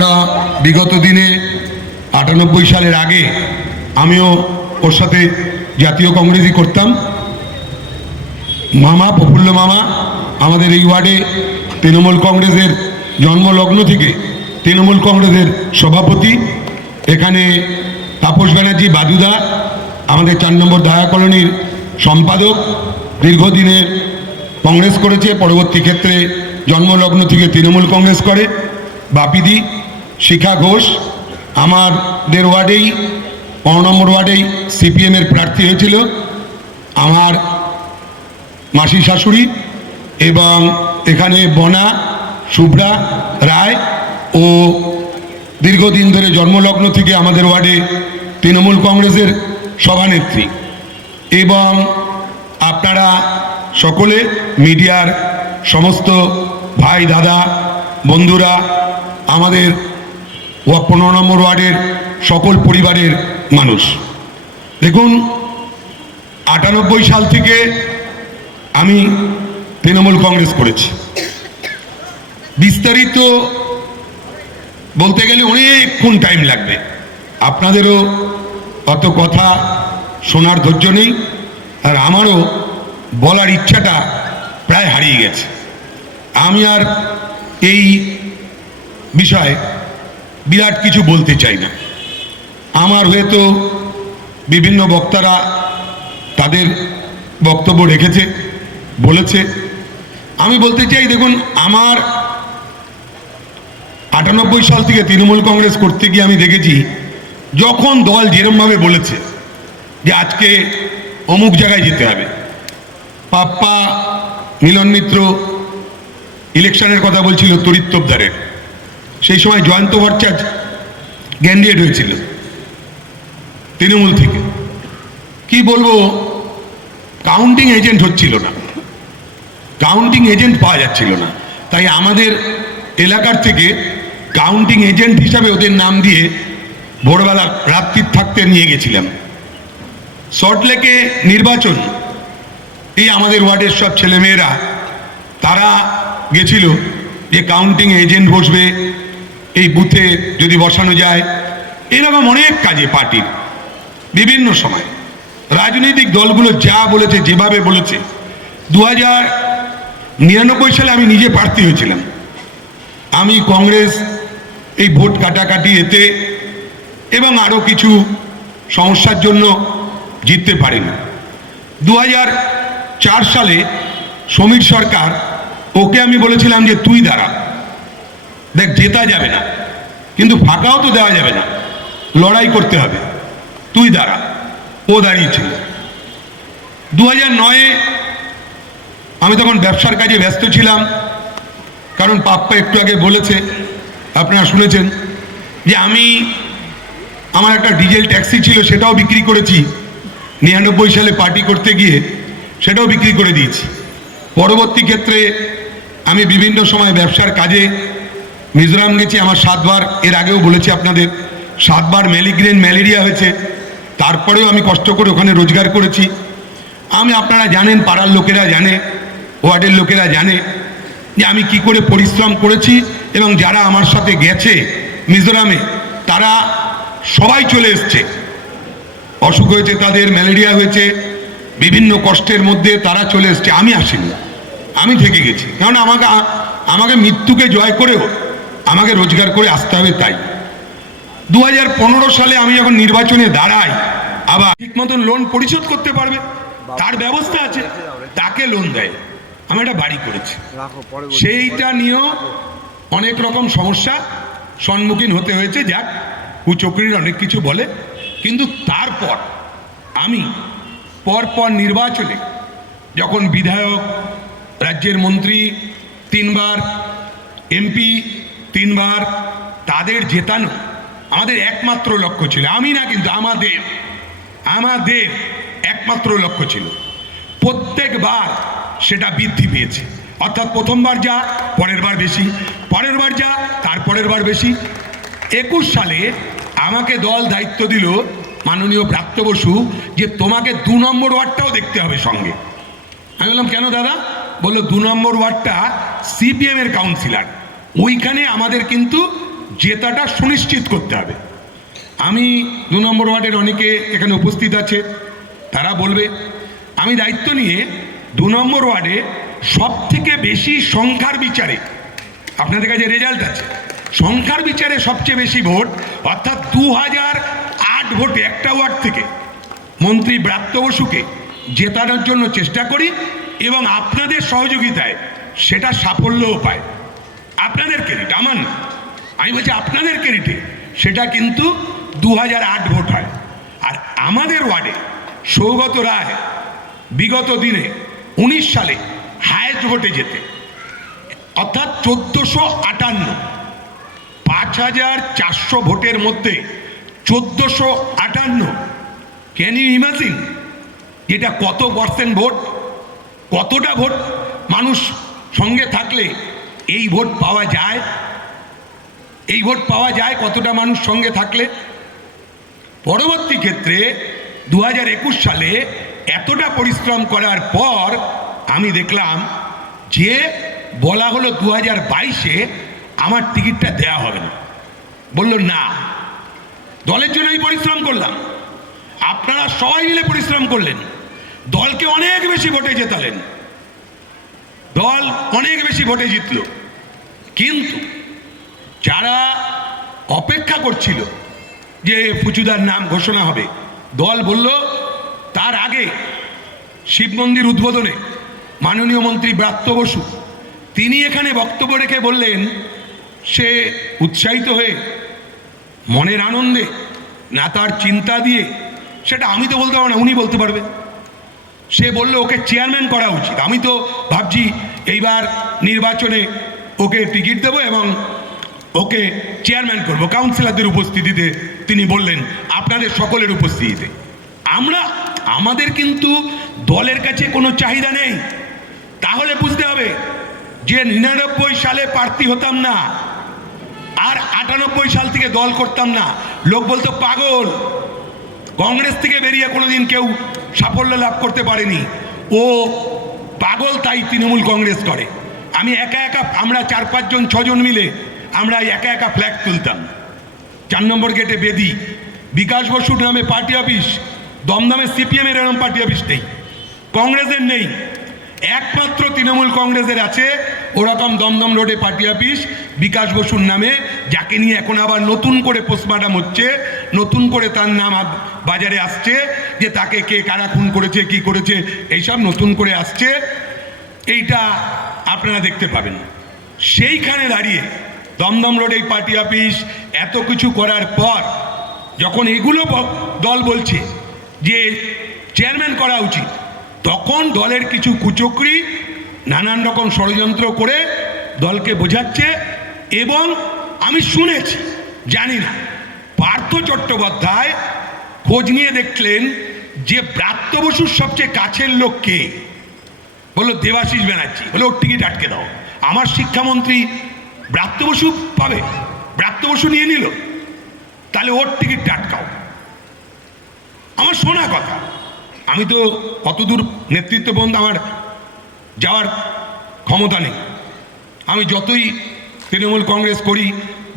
আমরা বিগত দিনে আটানব্বই সালের আগে আমিও ওর সাথে জাতীয় কংগ্রেসই করতাম। মামা, প্রফুল্ল মামা, আমাদের এই ওয়ার্ডে তৃণমূল কংগ্রেসের জন্মলগ্ন থেকে তৃণমূল কংগ্রেসের সভাপতি, এখানে তাপস ব্যানার্জি বাদুদা, আমাদের চার নম্বর দয়া কলোনির সম্পাদক দীর্ঘদিনের কংগ্রেস করেছে, পরবর্তী ক্ষেত্রে জন্মলগ্ন থেকে তৃণমূল কংগ্রেস করে, বাপিদি। শিখা ঘোষ, আমাদের ওয়ার্ডেই, পনেরো নম্বর ওয়ার্ডেই সিপিএমের প্রার্থী হয়েছিল, আমার মাসি শাশুড়ি এবং এখানে বনা, শুভ্রা রায় ও দীর্ঘদিন ধরে জন্মলগ্ন থেকে আমাদের ওয়ার্ডে তৃণমূল কংগ্রেসের সভানেত্রী। এবং আপনারা সকলে, মিডিয়ার সমস্ত ভাই, দাদা, বন্ধুরা, আমাদের ওয়া- পনেরো নম্বর ওয়ার্ডের সকল পরিবারের মানুষ। দেখুন, আটানব্বই সাল থেকে আমি তৃণমূল কংগ্রেস করেছি। বিস্তারিত বলতে গেলে অনেকক্ষণ টাইম লাগবে। আপনাদেরও অত কথা শোনার ধৈর্য নেই আর আমারও বলার ইচ্ছাটা প্রায় হারিয়ে গেছে। আমি আর এই বিষয়ে বিরাট কিছু বলতে চাই না। আমার হয়তো বিভিন্ন বক্তারা তাদের বক্তব্য রেখেছে, বলেছে। আমি বলতে চাই, দেখুন, আমার আটানব্বই সাল থেকে তৃণমূল কংগ্রেস করতে গিয়ে আমি দেখেছি, যখন দল যেরমভাবে বলেছে যে আজকে অমুক জায়গায় যেতে হবে, পাপ্পা, মিলন মিত্র, ইলেকশনের কথা বলছিল তরিত্তবদারের সেই সময় জয়ন্ত ভট্টাচার্য ক্যান্ডিডেট হয়েছিল তৃণমূল থেকে। কি বলব? কাউন্টিং এজেন্ট হচ্ছিল না। কাউন্টিং এজেন্ট পাওয়া যাচ্ছিল না। তাই আমাদের এলাকার থেকে কাউন্টিং এজেন্ট হিসাবে ওদের নাম দিয়ে ভোরবেলা রাত্রির থাকতে নিয়ে গেছিলাম। সল্টলেকে নির্বাচন। এই আমাদের ওয়ার্ডের সব ছেলেমেয়েরা, তারা গেছিল যে কাউন্টিং এজেন্ট বসবে। এই বুথে যদি বসানো যায়, এরকম অনেক কাজে পার্টির, বিভিন্ন সময়। রাজনৈতিক দলগুলো যা বলেছে, যেভাবে বলেছে দু হাজার নিরানব্বই সালে আমি নিজে প্রার্থী হয়েছিলাম। আমি কংগ্রেস, এই ভোট কাটাকাটি এতে এবং আরও কিছু সমস্যার জন্য জিততে পারেনি। দু সালে সমীর সরকার, ওকে আমি বলেছিলাম যে তুই দাঁড়া। দেখ, জেতা যাবে না। কিন্তু ফাঁকাও তো দেওয়া যাবে না। লড়াই করতে হবে। তুই দাঁড়া, ও দাঁড়িয়েছিল। দু হাজার নয়ে আমি তখন ব্যবসার কাজে ব্যস্ত ছিলাম, কারণ পাপ্পা একটু আগে বলেছে, আপনারা শুনেছেন, যে আমি আমার একটা ডিজেল ট্যাক্সি ছিল, সেটাও বিক্রি করেছি। নিরানব্বই সালে পার্টি করতে গিয়ে সেটাও বিক্রি করে দিয়েছি। পরবর্তী ক্ষেত্রে আমি বিভিন্ন সময় ব্যবসার কাজে মিজোরাম গেছি, আমার সাতবার, এর আগেও বলেছি আপনাদের, সাতবার ম্যালিগ্রেন ম্যালেরিয়া হয়েছে, তারপরেও আমি কষ্ট করে ওখানে রোজগার করেছি। আমি, আপনারা জানেন, পাড়ার লোকেরা জানে, ওয়ার্ডের লোকেরা জানে, যে আমি কি করে পরিশ্রম করেছি এবং যারা আমার সাথে গেছে মিজোরামে, তারা সবাই চলে এসছে। অসুখ হয়েছে তাদের, ম্যালেরিয়া হয়েছে, বিভিন্ন কষ্টের মধ্যে তারা চলে এসছে। আমি আসিনি, আমি থেকে গেছি। কারণ আমাকে আমাকে মৃত্যুকে জয় করেও আমাকে রোজগার করে আসতে হবে তাই। দু হাজার পনেরো সালে আমি যখন নির্বাচনে দাঁড়াই আবার ঠিক মতন লোন পরিশোধ করতে পারবে তার ব্যবস্থা আছে তাকে লোন দেয়। আমি একটা বাড়ি করেছি। সেইটা নিয়েও অনেক রকম সমস্যা সম্মুখীন হতে হয়েছে যাক কুচক্রির অনেক কিছু বলে। কিন্তু তারপর আমি পরপর নির্বাচনে যখন বিধায়ক রাজ্যের মন্ত্রী তিনবার এমপি তিনবার তাদের জেতানো আমাদের একমাত্র লক্ষ্য ছিল। আমি না, কিন্তু আমাদের আমাদের একমাত্র লক্ষ্য ছিল। প্রত্যেকবার সেটা বৃদ্ধি পেয়েছে। অর্থাৎ প্রথমবার যা পরের বার বেশি। পরের বার যা, তারপরের বার বেশি। একুশ সালে আমাকে দল দায়িত্ব দিল মাননীয় প্রাপ্ত বসু যে তোমাকে দু নম্বর ওয়ার্ডটাও দেখতে হবে সঙ্গে। আমি বললাম, কেন দাদা? বলল, দু নম্বর ওয়ার্ডটা সিপিএম এর কাউন্সিলর। ওইখানে আমাদের কিন্তু জেতাটা সুনিশ্চিত করতে হবে। আমি দু নম্বর ওয়ার্ডের অনেকে এখানে উপস্থিত আছে, তারা বলবে, আমি দায়িত্ব নিয়ে দু নম্বর ওয়ার্ডে সব থেকে বেশি সংখ্যার বিচারে, আপনাদের কাছে রেজাল্ট আছে, সংখ্যার বিচারে সবচেয়ে বেশি ভোট, অর্থাৎ দু হাজার আট ভোটে একটা ওয়ার্ড থেকে মন্ত্রী ব্রাত্য বসুকে জেতানোর জন্য চেষ্টা করি এবং আপনাদের সহযোগিতায় সেটা সাফল্যও পায়। আপনাদের ক্রেডিট আমার না। আমি বলছি আপনাদের ক্রেডিটে সেটা কিন্তু দু হাজার আট ভোট হয়। আর আমাদের ওয়ার্ডে সৌগত রায় বিগত দিনে উনিশ সালে হায়েস্ট ভোটে যেতে অর্থাৎ চোদ্দোশো আটান্ন। পাঁচ হাজার চারশো ভোটের মধ্যে চোদ্দোশো আটান্ন। ক্যান ইউ ইমাজিন এটা কত পার্সেন্ট ভোট? কতটা ভোট? মানুষ সঙ্গে থাকলে এই ভোট পাওয়া যায়? এই ভোট পাওয়া যায় কতটা মানুষ সঙ্গে থাকলে? পরবর্তী ক্ষেত্রে দু হাজার একুশ সালে এতটা পরিশ্রম করার পর আমি দেখলাম যে বলা হলো দু হাজার বাইশে আমার টিকিটটা দেয়া হবে না। বলল, না, দলের জন্য পরিশ্রম করলাম। আপনারা সবাই মিলে পরিশ্রম করলেন। দলকে অনেক বেশি ভোটে জেতালেন। দল অনেক বেশি ভোটে জিতল। কিন্তু যারা অপেক্ষা করছিল যে ফুচুদার নাম ঘোষণা হবে, দল বলল, তার আগে শিব মন্দির উদ্বোধনে মাননীয় মন্ত্রী ব্রাত্য বসু, তিনি এখানে বক্তব্য রেখে বললেন, সে উৎসাহিত হয়ে মনের আনন্দে না তার চিন্তা দিয়ে, সেটা আমি তো বলতে পারব না, উনি বলতে পারবে। সে বলল, ওকে চেয়ারম্যান করা উচিত। আমি তো ভাবছি এইবার নির্বাচনে ওকে টিকিট দেবো এবং ওকে চেয়ারম্যান করব। কাউন্সিলরদের উপস্থিতিতে তিনি বললেন, আপনাদের সকলের উপস্থিতিতে। আমরা, আমাদের কিন্তু দলের কাছে কোনো চাহিদা নেই। তাহলে বুঝতে হবে যে নিরানব্বই সালে প্রার্থী হতাম না, আর আটানব্বই সাল থেকে দল করতাম না। লোক বলতো, পাগল, কংগ্রেস থেকে বেরিয়ে কোনোদিন কেউ সাফল্য লাভ করতে পারেনি। ও পাগল তাই তৃণমূল কংগ্রেস করে। আমি একা একা, আমরা চার পাঁচজন, ছজন মিলে আমরা একা একা ফ্ল্যাগ তুলতাম। চার নম্বর গেটে বেদি, বিকাশ বসুর নামে পার্টি অফিস দমদমে সিপিএমের এরম পার্টি অফিস নেই। কংগ্রেসের নেই। একমাত্র তৃণমূল কংগ্রেসের আছে, ওরকম দমদম রোডে পার্টি অফিস বিকাশ বসুর নামে, যাকে নিয়ে এখন আবার নতুন করে পোস্টমার্টাম হচ্ছে, নতুন করে তার নাম বাজারে আসছে, যে তাকে কে কারা খুন করেছে, কি করেছে, এইসব নতুন করে আসছে। এইটা আপনারা দেখতে পাবেন। সেইখানে দাঁড়িয়ে দমদম রোড এই পার্টি অফিস, এত কিছু করার পর যখন এগুলো দল বলছে যে চেয়ারম্যান করা উচিত, তখন দলের কিছু কুচক্রি নানান রকম ষড়যন্ত্র করে দলকে বোঝাচ্ছে এবং আমি শুনেছি, জানি না। পার্থ চট্টোপাধ্যায় খোঁজ নিয়ে দেখলেন যে ব্রাত্য বসুর সবচেয়ে কাছের লোক কে? বলল, দেবাশিস ব্যানার্জি, বলে ওর টিকিট আটকে দাও। আমার শিক্ষামন্ত্রী ব্রাত্য বসু পাবে, ব্রাত্য বসু নিয়ে নিল। তাহলে ওর টিকিটটা আটকাও। আমার শোনা কথা, আমি তো কতদূর নেতৃত্ব পর্যন্ত আমার যাওয়ার ক্ষমতা নেই। আমি যতই তৃণমূল কংগ্রেস করি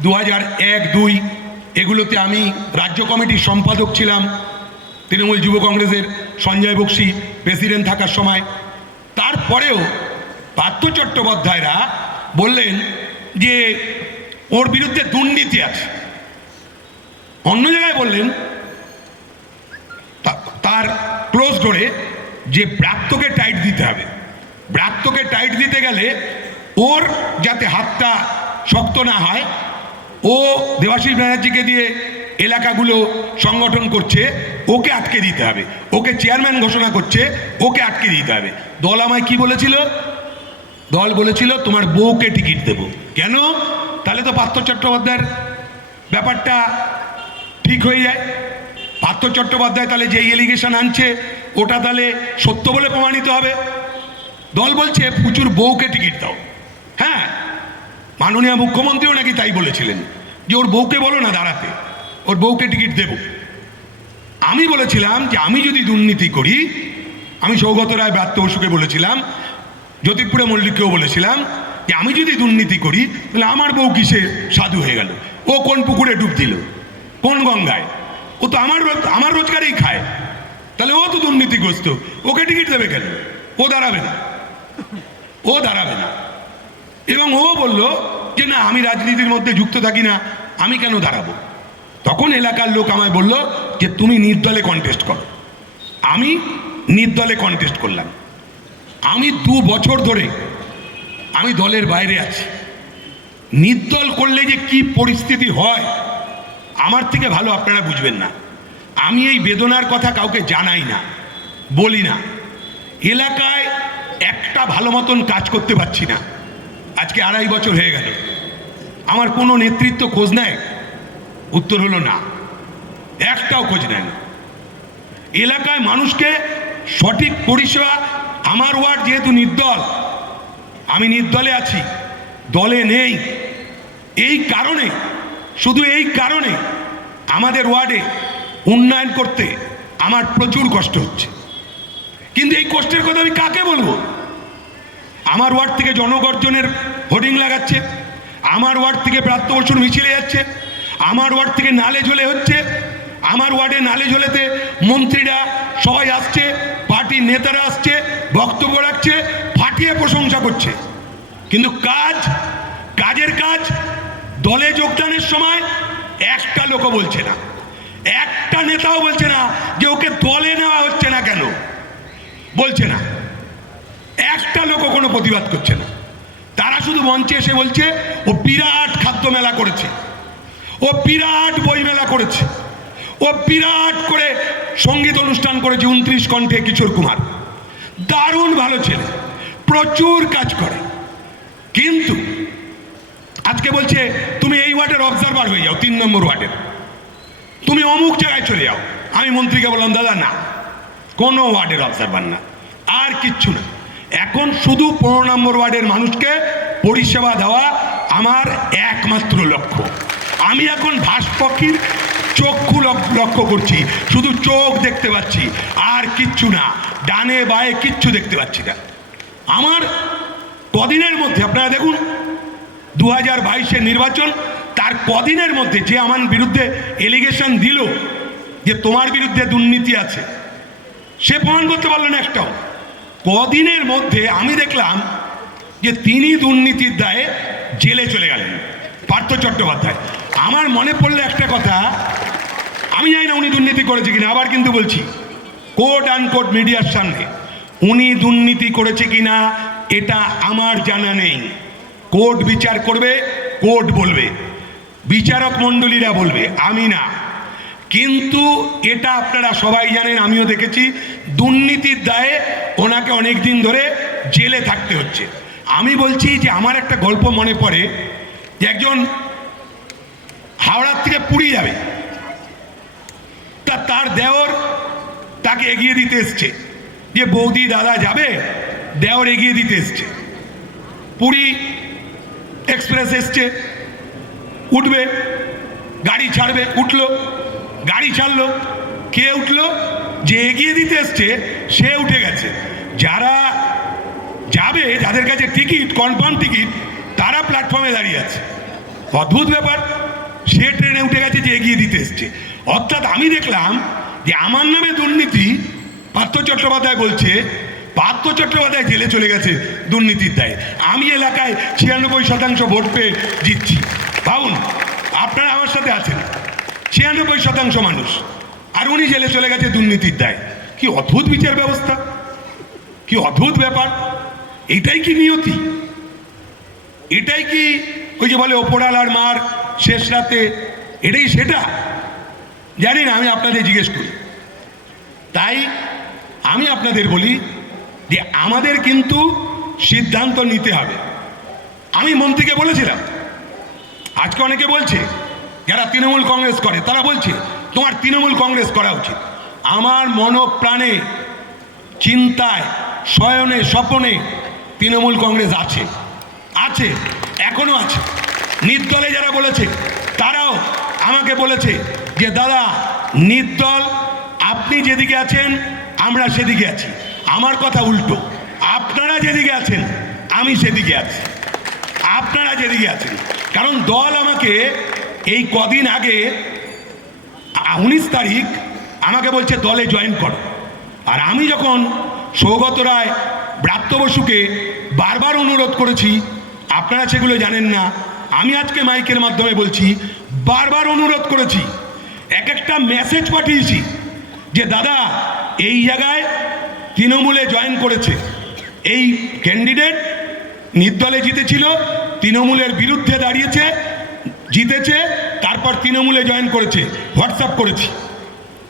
দু হাজার এক দুই, এগুলোতে আমি রাজ্য কমিটির সম্পাদক ছিলাম। তৃণমূল যুব কংগ্রেসের সঞ্জয় বক্সি, প্রেসিডেন্ট থাকার সময় তারপরেও পার্থ চট্টোপাধ্যায়রা বললেন যে ওর বিরুদ্ধে দুর্নীতি আছে। অন্য জায়গায় বললেন তার ক্লোজ করে যে ব্রাত্যকে টাইট দিতে হবে। ব্রাত্যকে টাইট দিতে গেলে ওর যাতে হাতটা শক্ত না হয়, ও দেবাশিস ব্যানার্জিকে দিয়ে এলাকাগুলো সংগঠন করছে, ওকে আটকে দিতে হবে। ওকে চেয়ারম্যান ঘোষণা করছে, ওকে আটকে দিতে হবে। দল আমায় কি বলেছিল? দল বলেছিল, তোমার বউকে টিকিট দেব। কেন? তাহলে তো পার্থ চট্টোপাধ্যায়ের ব্যাপারটা ঠিক হয়ে যায়। পার্থ চট্টোপাধ্যায় তাহলে যেই এলিগেশন আনছে, ওটা তাহলে সত্য বলে প্রমাণিত হবে। দল বলছে, প্রচুর বউকে টিকিট দাও। হ্যাঁ মাননীয় মুখ্যমন্ত্রীও নাকি তাই বলেছিলেন, যে ওর বউকে বলো না দাঁড়াতে, ওর বউকে টিকিট দেব। আমি বলেছিলাম যে আমি যদি দুর্নীতি করি আমি সৌগত রায় ব্রাত্য বসুকে বলেছিলাম, জ্যোতিপুরে মল্লিককেও বলেছিলাম যে আমি যদি দুর্নীতি করি, তাহলে আমার বউ কিসে সাধু হয়ে গেল? ও কোন পুকুরে ডুব দিল? কোন গঙ্গায়? ও তো আমার আমার রোজগারেই খায়। তাহলে ও তো দুর্নীতিগ্রস্ত। ওকে টিকিট দেবে কেন? ও দাঁড়াবে না। ও দাঁড়াবে না। এবং ও বলল যে না, আমি রাজনীতির মধ্যে যুক্ত থাকি না, আমি কেন দাঁড়াবো? তখন এলাকার লোক আমায় বলল যে, তুমি নির্দলে কন্টেস্ট করো। আমি নির্দলে কন্টেস্ট করলাম। আমি দু বছর ধরে আমি দলের বাইরে আছি। নির্দল করলে যে কি পরিস্থিতি হয়, আমার থেকে ভালো আপনারা বুঝবেন না। আমি এই বেদনার কথা কাউকে জানাই না, বলি না। এলাকায় একটা ভালো মতন কাজ করতে পারছি না। আজকে আড়াই বছর হয়ে গেল। আমার কোনো নেতৃত্ব খোঁজ নেয়? উত্তর হলো না। একটাও খোঁজ নেয় এলাকায় মানুষকে সঠিক পরিষেবা আমার ওয়ার্ড যেহেতু নির্দল, আমি নির্দলে আছি, দলে নেই। এই কারণে, শুধু এই কারণে আমাদের ওয়ার্ডে উন্নয়ন করতে আমার প্রচুর কষ্ট হচ্ছে। কিন্তু এই কষ্টের কথা আমি কাকে বলব? আমার ওয়ার্ড থেকে জনগর্জনের হোর্ডিং লাগাচ্ছে, আমার ওয়ার্ড থেকে প্রাত্যবসুর মিছিলে যাচ্ছে, আমার ওয়ার্ড থেকে নালে ঝোলে হচ্ছে, আমার ওয়ার্ডে নালে ঝোলেতে মন্ত্রীরা সবাই আসছে পার্টির নেতারা আসছে, বক্তব্য রাখছে, ফাটিয়ে প্রশংসা করছে। কিন্তু কাজ, কাজের কাজ, দলে যোগদানের সময় একটা লোকও বলছে না। একটা নেতাও বলছে না যে ওকে দলে নেওয়া হচ্ছে না কেন। বলছে না। একটা লোকও কোনো প্রতিবাদ করছে না। তারা শুধু মঞ্চে এসে বলছে, ও বিরাট খাদ্য মেলা করেছে। ও বিরাট বই মেলা করেছে। ও বিরাট করে সংগীত অনুষ্ঠান করেছে উনত্রিশ কণ্ঠে কিশোর কুমার। দারুণ ভালো ছেলে, প্রচুর কাজ করে। কিন্তু আজকে বলছে, তুমি এই ওয়ার্ডের অবজারভার হয়ে যাও, তিন নম্বর ওয়ার্ডের। তুমি অমুক জায়গায় চলে যাও। আমি মন্ত্রীকে বললাম, দাদা, না, কোনো ওয়ার্ডের অবজারভার না। আর কিচ্ছু না। এখন শুধু পনেরো নম্বর ওয়ার্ডের মানুষকে পরিষেবা দেওয়া আমার একমাত্র লক্ষ্য। আমি এখন ভাস্পক্ষীর চক্ষু লক- লক্ষ্য করছি। শুধু চোখ দেখতে পাচ্ছি, আর কিচ্ছু না। ডানে বায়ে কিচ্ছু দেখতে পাচ্ছি না। আমার কদিনের মধ্যে, আপনারা দেখুন দু হাজার বাইশের নির্বাচন, তার কদিনের মধ্যে যে আমার বিরুদ্ধে এলিগেশন দিল, যে তোমার বিরুদ্ধে দুর্নীতি আছে, সে প্রমাণ করতে পারল না একটাও। কদিনের মধ্যে আমি দেখলাম যে তিনি দুর্নীতির দায়ে জেলে চলে গেলেন। পার্থ চট্টোপাধ্যায়। আমার মনে পড়ল একটা কথা, আমি জানি না উনি দুর্নীতি করেছে কিনা, আবার কিন্তু বলছি। কোর্ট আনকোর্ট মিডিয়ার সামনে, উনি দুর্নীতি করেছে কিনা, এটা আমার জানা নেই। কোর্ট বিচার করবে কোর্ট বলবে। বিচারক মণ্ডলীরা বলবে, আমি না। কিন্তু এটা আপনারা সবাই জানেন, আমিও দেখেছি, দুর্নীতির দায়ে ওনাকে অনেক দিন ধরে জেলে থাকতে হচ্ছে। আমি বলছি যে আমার একটা গল্প মনে পড়ে যে একজন হাওড়ার থেকে পুরী যাবে, তা তার দেওর তাকে এগিয়ে দিতে এসছে। যে বৌদি দাদা যাবে, দেওর এগিয়ে দিতে এসছে। পুরী এক্সপ্রেস এসছে, উঠবে, গাড়ি ছাড়বে, উঠল, গাড়ি ছাড়লো, কে উঠল, যে এগিয়ে দিতে এসছে, সে উঠে গেছে। যারা যাবে, যাদের কাছে টিকিট, কনফার্ম টিকিট, তারা প্ল্যাটফর্মে দাঁড়িয়ে আছে। অদ্ভুত ব্যাপার। সে ট্রেনে উঠে গেছে যে এগিয়ে দিতে এসছে। অর্থাৎ আমি দেখলাম যে আমার নামে দুর্নীতি পার্থ চট্টোপাধ্যায় বলছে, পার্থ চট্টোপাধ্যায় জেলে চলে গেছে দুর্নীতির দায়ে। আমি এলাকায় ছিয়ানব্বই শতাংশ ভোট পেয়ে জিতছি। ভাবুন, আপনারা আমার সাথে আছেন। ছিয়ানব্বই শতাংশ মানুষ। আর উনি জেলে চলে গেছে দুর্নীতির দায়। কি অদ্ভুত বিচার ব্যবস্থা? কি অদ্ভুত ব্যাপার? এটাই কি নিয়তি? এটাই কি ওই যে বলে ওপরালার মার শেষ রাতে? এটাই সেটা? জানি না, আমি আপনাদের জিজ্ঞেস করি। তাই আমি আপনাদের বলি যে আমাদের কিন্তু সিদ্ধান্ত নিতে হবে। আমি মন্ত্রীকে বলেছিলাম, আজকে অনেকে বলছে, যারা তৃণমূল কংগ্রেস করে, তারা বলছে, তোমার তৃণমূল কংগ্রেস করা উচিত। আমার মনপ্রাণে, চিন্তায়, শয়নে, স্বপনে তৃণমূল কংগ্রেস আছে। আছে, এখনও আছে। নির্দলে যারা বলেছে, তারাও আমাকে বলেছে যে, দাদা, নির্দল, আপনি যেদিকে আছেন, আমরা সেদিকে আছি। আমার কথা উল্টো। আপনারা যেদিকে আছেন, আমি সেদিকে আছি। আপনারা যেদিকে আছেন। কারণ দল আমাকে এই কদিন আগে উনিশ তারিখ আমাকে বলছে, দলে জয়েন করো। আর আমি যখন সৌগত রায়, ব্রাত্য বসুকে বারবার অনুরোধ করেছি আপনারা সেগুলো জানেন না। আমি আজকে মাইকের মাধ্যমে বলছি, বারবার অনুরোধ করেছি, এক একটা মেসেজ পাঠিয়েছি যে, দাদা, এই জায়গায় তৃণমূলে জয়েন করেছে। এই ক্যান্ডিডেট নির্দলে জিতেছিল, তৃণমূলের বিরুদ্ধে দাঁড়িয়েছে, জিতেছে, তারপর তৃণমূলে জয়েন করেছে হোয়াটসঅ্যাপ করেছি।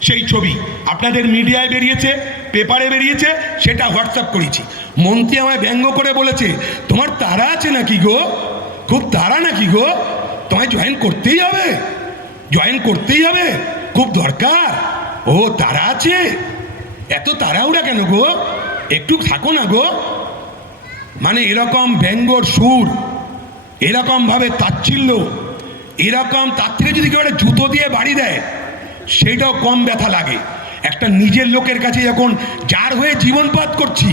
সেই ছবি। আপনাদের মিডিয়ায় বেরিয়েছে, পেপারে বেরিয়েছে, সেটা হোয়াটসঅ্যাপ করেছি। মন্ত্রী আমায় ব্যঙ্গ করে বলেছে, তোমার তারা আছে নাকি গো? খুব তারা নাকি গো? তোমায় জয়েন করতেই হবে। জয়েন করতেই হবে। খুব দরকার। ও, তারা আছে। এত তাড়াহুড়া কেন গো? একটু থাকো না গো। মানে এরকম ব্যঙ্গর সুর, এরকমভাবে তাচ্ছিল্য, এরকম তার থেকে যদি কেউ একটা জুতো দিয়ে বাড়ি দেয় সেইটাও কম ব্যথা লাগে। একটা নিজের লোকের কাছে যখন যার হয়ে জীবনপাত করছি,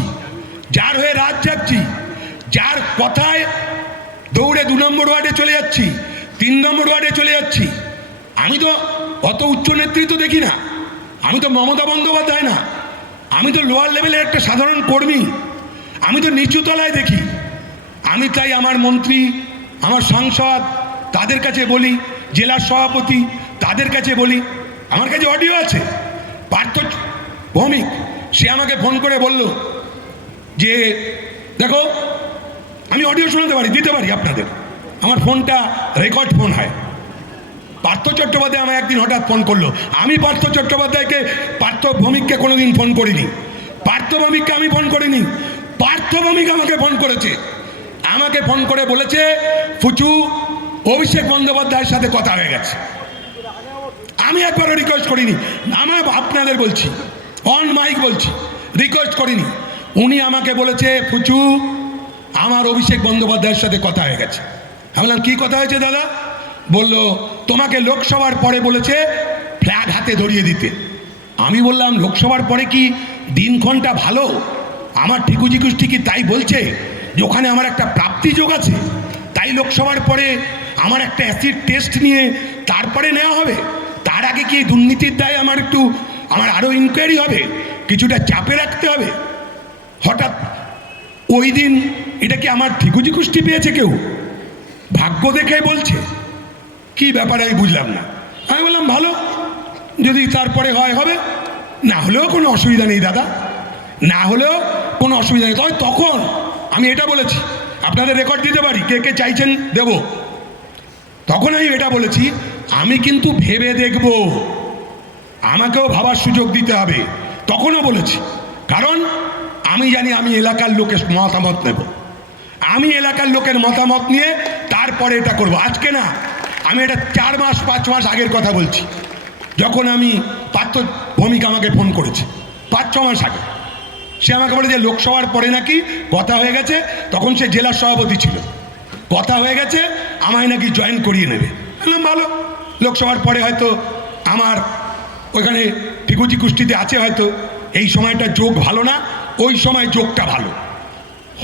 যার হয়ে রাত যাচ্ছি যার কথায় দৌড়ে দু নম্বর ওয়ার্ডে চলে যাচ্ছি, তিন নম্বর ওয়ার্ডে চলে যাচ্ছি, আমি তো অত উচ্চ নেতৃত্ব দেখি না। আমি তো মমতা বন্দ্যোপাধ্যায় না। আমি তো লোয়ার লেভেলের একটা সাধারণ কর্মী। আমি তো নিচুতলায় দেখি। আমি তাই আমার মন্ত্রী, আমার সাংসদ, তাদের কাছে বলি, জেলার সভাপতি, তাদের কাছে বলি আমার কাছে অডিও আছে। পার্থ ভৌমিক, সে আমাকে ফোন করে বলল যে, দেখো, আমি অডিও শোনাতে পারি, দিতে পারি আপনাদের। আমার ফোনটা রেকর্ড ফোন হয়। পার্থ চট্টোপাধ্যায় আমায় একদিন হঠাৎ ফোন করল। আমি পার্থ চট্টোপাধ্যায়কে, পার্থ ভৌমিককে কোনোদিন ফোন করিনি। পার্থ ভৌমিককে আমি ফোন করিনি। পার্থ ভৌমিক আমাকে ফোন করেছে। আমাকে ফোন করে বলেছে, ফুচু, অভিষেক বন্দ্যোপাধ্যায়ের সাথে কথা হয়ে গেছে। আমি একবারও রিকোয়েস্ট করিনি। আমার আপনাদের বলছি অন মাইক বলছি রিকোয়েস্ট করিনি। উনি আমাকে বলেছে, ফুচু, আমার অভিষেক বন্দ্যোপাধ্যায়ের সাথে কথা হয়ে গেছে। আমি বললাম, কী কথা হয়েছে দাদা? বলল, তোমাকে লোকসভার পরে বলেছে, ফ্ল্যাগ হাতে ধরিয়ে দিতে। আমি বললাম, লোকসভার পরে কি দিনক্ষণটা ভালো? আমার ঠিকুজি কুষ্টি কি তাই বলছে? যে ওখানে আমার একটা প্রাপ্তি যোগ আছে, তাই লোকসভার পরে আমার একটা অ্যাসিড টেস্ট নিয়ে তারপরে নেওয়া হবে। তার আগে কি দুর্নীতির দায় আমার একটু, আমার আরও ইনকোয়ারি হবে? কিছুটা চাপে রাখতে হবে? হঠাৎ ওই দিন এটা কি আমার ঠিকুজি কুষ্টি পেয়েছে কেউ? ভাগ্য দেখে বলছে। কি ব্যাপারে আমি বুঝলাম না। আমি বললাম, ভালো, যদি তারপরে হয় হবে, না হলেও কোনো অসুবিধা নেই দাদা। না হলেও কোনো অসুবিধা নেই। তবে তখন আমি এটা বলেছি, আপনাদের রেকর্ড দিতে পারি, কে কে চাইছেন দেব? তখন আমি এটা বলেছি আমি কিন্তু ভেবে দেখব। আমাকেও ভাবার সুযোগ দিতে হবে, তখনও বলেছি। কারণ আমি জানি আমি এলাকার লোকের মতামত নেব। আমি এলাকার লোকের মতামত নিয়ে তারপরে এটা করব। আজকে না, আমি এটা চার মাস, পাঁচ মাস আগের কথা বলছি। যখন আমি পাত্র ভূমিকা আমাকে ফোন করেছে, পাঁচ, ছ মাস আগে। সে আমাকে বলে যে লোকসভার পরে নাকি কথা হয়ে গেছে? তখন সে জেলার সভাপতি ছিল। কথা হয়ে গেছে, আমায় নাকি জয়েন করিয়ে নেবে। বললাম, ভালো। লোকসভার পরে হয়তো আমার ওইখানে ঠিকুচি কুষ্টিতে আছে হয়তো, এই সময়টা যোগ ভালো না, ওই সময় যোগটা ভালো।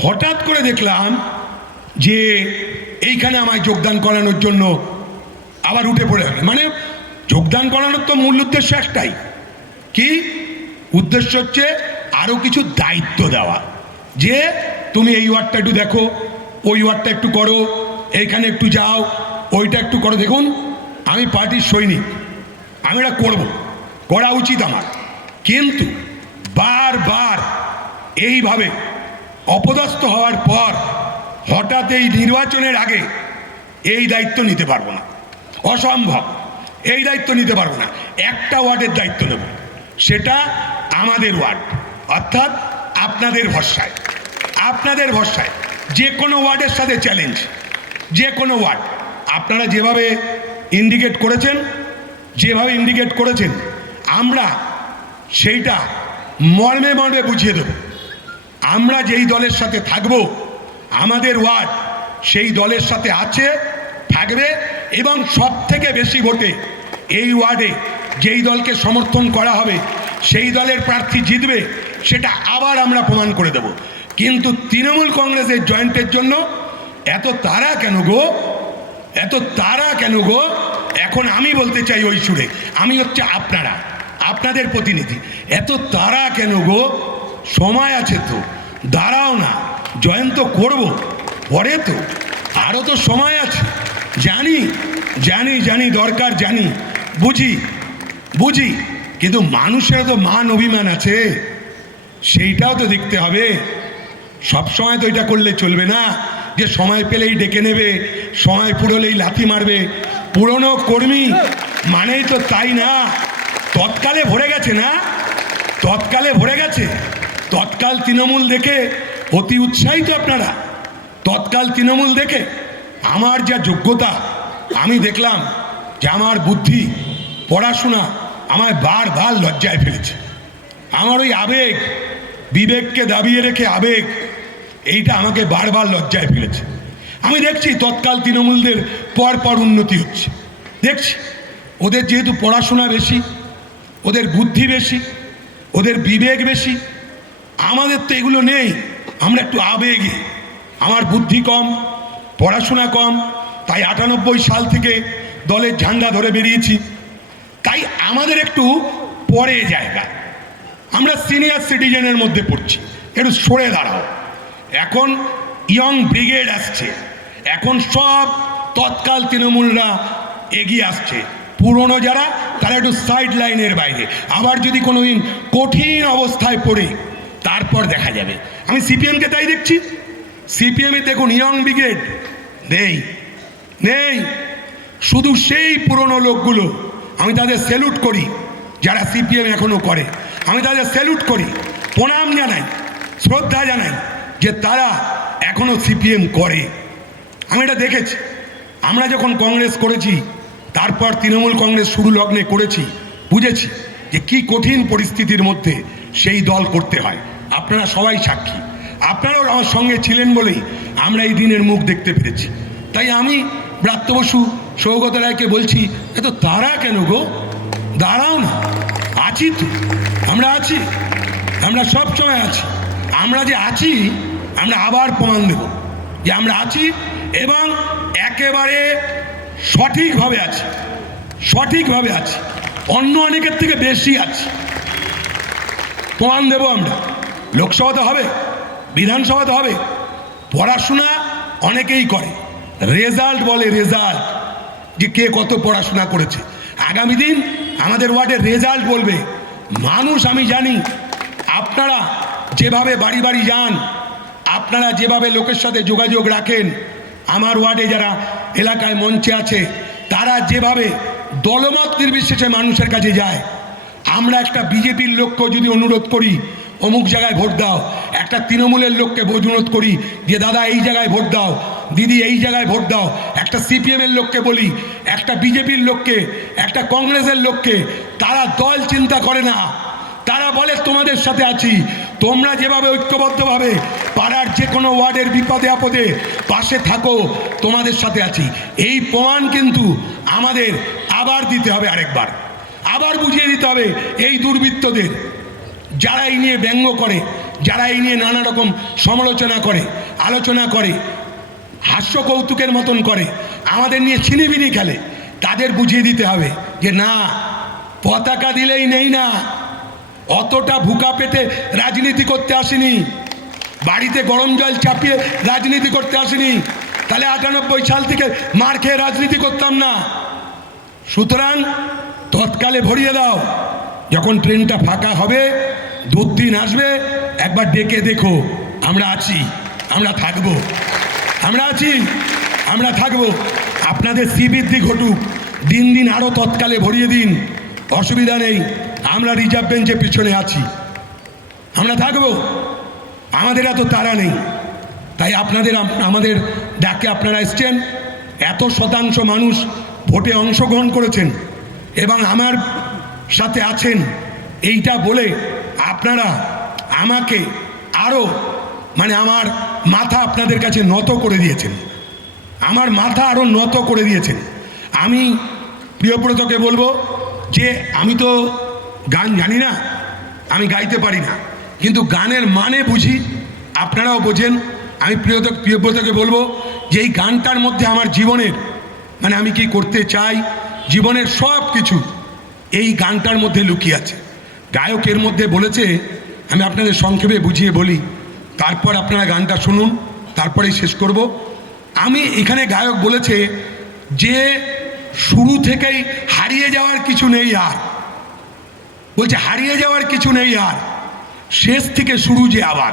হঠাৎ করে দেখলাম যে এইখানে আমায় যোগদান করানোর জন্য আবার উঠে পড়ে হবে। মানে যোগদান করানোর তো মূল উদ্দেশ্য একটাই। কি? উদ্দেশ্য হচ্ছে আরও কিছু দায়িত্ব দেওয়া। যে তুমি এই ওয়ার্ডটা একটু দেখো, ওই ওয়ার্ডটা একটু করো, এইখানে একটু যাও, ওইটা একটু করো। দেখুন আমি পার্টির সৈনিক। আমি এটা করব। করা উচিত আমার। কিন্তু বারবার এইভাবে অপদস্থ হওয়ার পর হঠাৎ এই নির্বাচনের আগে এই দায়িত্ব নিতে পারব না। অসম্ভব। এই দায়িত্ব নিতে পারব না। একটা ওয়ার্ডের দায়িত্ব নেব। সেটা আমাদের ওয়ার্ড। অর্থাৎ আপনাদের ভরসায়। আপনাদের ভরসায়। যে কোনো ওয়ার্ডের সাথে চ্যালেঞ্জ যে কোনো ওয়ার্ড। আপনারা যেভাবে ইন্ডিকেট করেছেন, যেভাবে ইন্ডিকেট করেছেন, আমরা সেইটা মর্মে মর্মে বুঝিয়ে দেব। আমরা যেই দলের সাথে থাকব, আমাদের ওয়ার্ড সেই দলের সাথে আছে, থাকবে, এবং সব থেকে বেশি ভোটে এই ওয়ার্ডে যেই দলকে সমর্থন করা হবে, সেই দলের প্রার্থী জিতবে, সেটা আবার আমরা প্রমাণ করে দেব। কিন্তু তৃণমূল কংগ্রেসের জয়েন্টের জন্য এত তারা কেন গো? এত তারা কেন গো? এখন আমি বলতে চাই ওই সুরে আমি হচ্ছে আপনারা, আপনাদের প্রতিনিধি। এত তারা কেন গো? সময় আছে তো, দাঁড়াও না, জয়ন্ত করব, পরে তো আরও তো সময় আছে। জানি জানি জানি, দরকার জানি, বুঝি বুঝি, কিন্তু মানুষের তো মান অভিমান আছে, সেইটাও তো দেখতে হবে। সব সময় তো এটা করলে চলবে না, যে সময় পেলেই ডেকে নেবে সময় ফুরলেই লাথি মারবে। পুরনো কর্মী মানেই তো তাই না? তৎকালে ভরে গেছে না? তৎকালে ভরে গেছে। তৎকাল তৃণমূল দেখে অতি উৎসাহিত আপনারা। তৎকাল তৃণমূল দেখে আমার যা যোগ্যতা, আমি দেখলাম যে আমার বুদ্ধি, পড়াশোনা আমায় বারবার লজ্জায় ফেলেছে। আমার ওই আবেগ, বিবেককে দাবিয়ে রেখে আবেগ, এইটা আমাকে বারবার লজ্জায় ফেলেছে। আমি দেখছি তৎকাল তৃণমূলদের পর পর উন্নতি হচ্ছে। দেখছি? ওদের যেহেতু পড়াশোনা বেশি, ওদের বুদ্ধি বেশি, ওদের বিবেক বেশি, আমাদের তো এগুলো নেই। আমরা একটু আবেগে। আমার বুদ্ধি কম, পড়াশোনা কম, তাই আটানব্বই সাল থেকে দলের ঝান্ডা ধরে বেরিয়েছি। তাই আমাদের একটু পরে জায়গা। আমরা সিনিয়র সিটিজেনের মধ্যে পড়ছি। একটু সরে দাঁড়াও। এখন ইয়ং ব্রিগেড আসছে। এখন সব তৎকাল তৃণমূলরা এগিয়ে আসছে। পুরনো যারা, তারা একটু সাইড লাইনের বাইরে। আবার যদি কোনো দিন কঠিন অবস্থায় পড়ে, তারপর দেখা যাবে। আমি সিপিএমকে তাই দেখছি। সিপিএমে দেখুন ইয়ং ব্রিগেড নেই। নেই। শুধু সেই পুরনো লোকগুলো। আমি তাদের স্যালুট করি, যারা সিপিএম এখনও করে। আমি তাদের স্যালুট করি। প্রণাম জানাই, শ্রদ্ধা জানাই যে তারা এখনও সিপিএম করে। আমি এটা দেখেছি। আমরা যখন কংগ্রেস করেছি, তারপর তৃণমূল কংগ্রেস শুরু লগ্নে করেছি, বুঝেছি যে কি কঠিন পরিস্থিতির মধ্যে সেই দল করতে হয়। আপনারা সবাই সাক্ষী। আপনারাও আমার সঙ্গে ছিলেন বলেই আমরা এই দিনের মুখ দেখতে পেরেছি। তাই আমি ব্রাত্য বসু, সৌগত রায়কে বলছি এত তারা কেন গো? দাঁড়াও না। আছি তো। আমরা আছি। আমরা সব সময় আছি। আমরা যে আছি আমরা আবার প্রমাণ দেব যে আমরা আছি এবং একেবারে সঠিকভাবে আছি। সঠিকভাবে আছি। অন্য অনেকের থেকে বেশি আছি। প্রমাণ দেব আমরা। লোকসভাতে হবে বিধানসভাতে হবে। পড়াশোনা অনেকেই করে। রেজাল্ট বলে রেজাল্ট যে কে কত পড়াশোনা করেছে। আগামী দিন আমাদের ওয়ার্ডের রেজাল্ট বলবে। মানুষ, আমি জানি, আপনারা যেভাবে বাড়ি বাড়ি যান আপনারা যেভাবে লোকের সাথে যোগাযোগ রাখেন, আমার ওয়ার্ডে যারা এলাকায় মঞ্চে আছে, তারা যেভাবে দলমত নির্বিশেষে মানুষের কাছে যায়, আমরা একটা বিজেপির লোককে যদি অনুরোধ করি, অমুক জায়গায় ভোট দাও, একটা তৃণমূলের লোককে অনুরোধ করি যে, দাদা, এই জায়গায় ভোট দাও, দিদি, এই জায়গায় ভোট দাও। একটা সিপিএমের লোককে বলি, একটা বিজেপির লোককে, একটা কংগ্রেসের লোককে, তারা দল চিন্তা করে না। তারা বলে, তোমাদের সাথে আছি, তোমরা যেভাবে ঐক্যবদ্ধভাবে পাড়ার কোনো ওয়ার্ডের বিপদে আপদে পাশে থাকো, তোমাদের সাথে আছি। এই প্রমাণ কিন্তু আমাদের আবার দিতে হবে আরেকবার। আবার বুঝিয়ে দিতে হবে এই দুর্বৃত্তদের। যারা এই নিয়ে ব্যঙ্গ করে, যারা এই নিয়ে নানা রকম সমালোচনা করে, আলোচনা করে, হাস্য কৌতুকের মতন করে, আমাদের নিয়ে ছিনিবিনি খেলে, তাদের বুঝিয়ে দিতে হবে যে না, পতাকা দিলেই নেই না। অতটা ভুকা পেটে রাজনীতি করতে আসেনি। বাড়িতে গরম জল চাপিয়ে রাজনীতি করতে আসেনি। তাহলে আটানব্বই সাল থেকে মার খেয়ে রাজনীতি করতাম না। সুতরাং তৎকালে ভরিয়ে দাও। যখন ট্রেনটা ফাঁকা হবে দু দুদিন আসবে, একবার ডেকে দেখো। আমরা আছি, আমরা থাকব। আমরা আছি, আমরা থাকব। আপনাদের শ্রীবৃদ্ধি ঘটুক। দিন দিন আরও তৎকালে ভরিয়ে দিন। অসুবিধা নেই। আমরা রিজার্ভ বেঞ্চে পিছনে আছি। আমরা থাকব। আমাদের এত তারা নেই। তাই আপনাদের আমাদের ডাকে আপনারা এসছেন। এত শতাংশ মানুষ ভোটে অংশগ্রহণ করেছেন এবং আমার সাথে আছেন। এইটা বলে আপনারা আমাকে আরও মানে আমার মাথা আপনাদের কাছে নত করে দিয়েছেন। আমার মাথা আরও নত করে দিয়েছেন। আমি প্রিয়ব্রতকে বলব যে, আমি তো গান জানি না, আমি গাইতে পারি না। কিন্তু গানের মানে বুঝি? আপনারাও বোঝেন। আমি প্রিয়ত প্রিয়ব্রতকে বলব যে এই গানটার মধ্যে আমার জীবনের মানে আমি কি করতে চাই, জীবনের সব কিছু এই গানটার মধ্যে লুকিয়ে আছে। গায়কের মধ্যে বলেছে, আমি আপনাদের সংক্ষেপে বুঝিয়ে বলি, তারপর আপনারা গানটা শুনুন, তারপরেই শেষ করব। আমি এখানে গায়ক বলেছে যে শুরু থেকেই হারিয়ে যাওয়ার কিছু নেই আর। বলছে, হারিয়ে যাওয়ার কিছু নেই আর। শেষ থেকে শুরু যে আবার।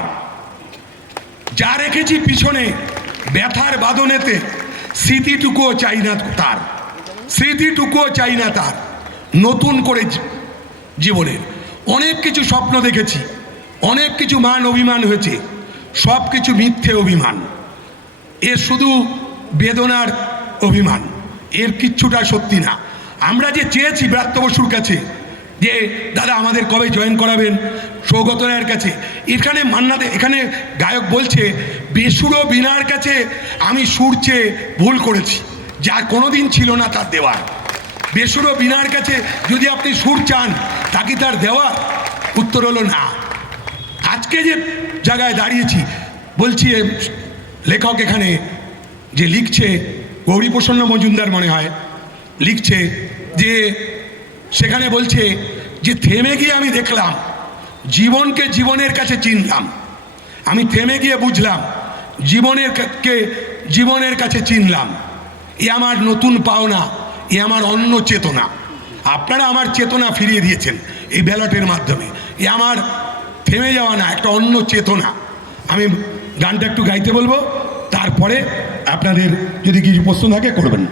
যা রেখেছি পিছনে, ব্যথার বাদনেতে, স্মৃতিটুকুও চাই না তার। স্মৃতিটুকুও চাই না তার। নতুন করে জীবনের অনেক কিছু স্বপ্ন দেখেছি, অনেক কিছু মান অভিমান হয়েছে সব কিছু মিথ্যে অভিমান। এ শুধু বেদনার অভিমান, এর কিচ্ছুটা সত্যি না। আমরা যে চেয়েছি ব্রাত্য বসুর কাছে যে দাদা আমাদের কবে জয়েন করাবেন? সৌগত রায়ের কাছে। এখানে মান্নাতে, এখানে গায়ক বলছে, বেসুরো বিনার কাছে আমি সুর চেয়ে ভুল করেছি। যা কোনোদিন ছিল না তার দেওয়ার। বেসুরো বিনার কাছে যদি আপনি সুর চান তা কি তার দেওয়া উত্তর হলো না। আজকে যে জায়গায় দাঁড়িয়েছি, বলছি লেখক এখানে যে লিখছে, গৌরীপ্রসন্ন মজুমদার মনে হয়, লিখছে যে সেখানে বলছে যে থেমে গিয়ে আমি দেখলাম, জীবনকে জীবনের কাছে চিনলাম। আমি থেমে গিয়ে বুঝলাম, জীবনের কে জীবনের কাছে চিনলাম। এ আমার নতুন পাওনা, এ আমার অন্য চেতনা। আপনারা আমার চেতনা ফিরিয়ে দিয়েছেন এই ব্যালটের মাধ্যমে। এ আমার থেমে যাওয়া না, একটা অন্য চেতনা। আমি গানটা একটু গাইতে বলব, তারপরে আপনাদের যদি কিছু প্রশ্ন থাকে করবেন।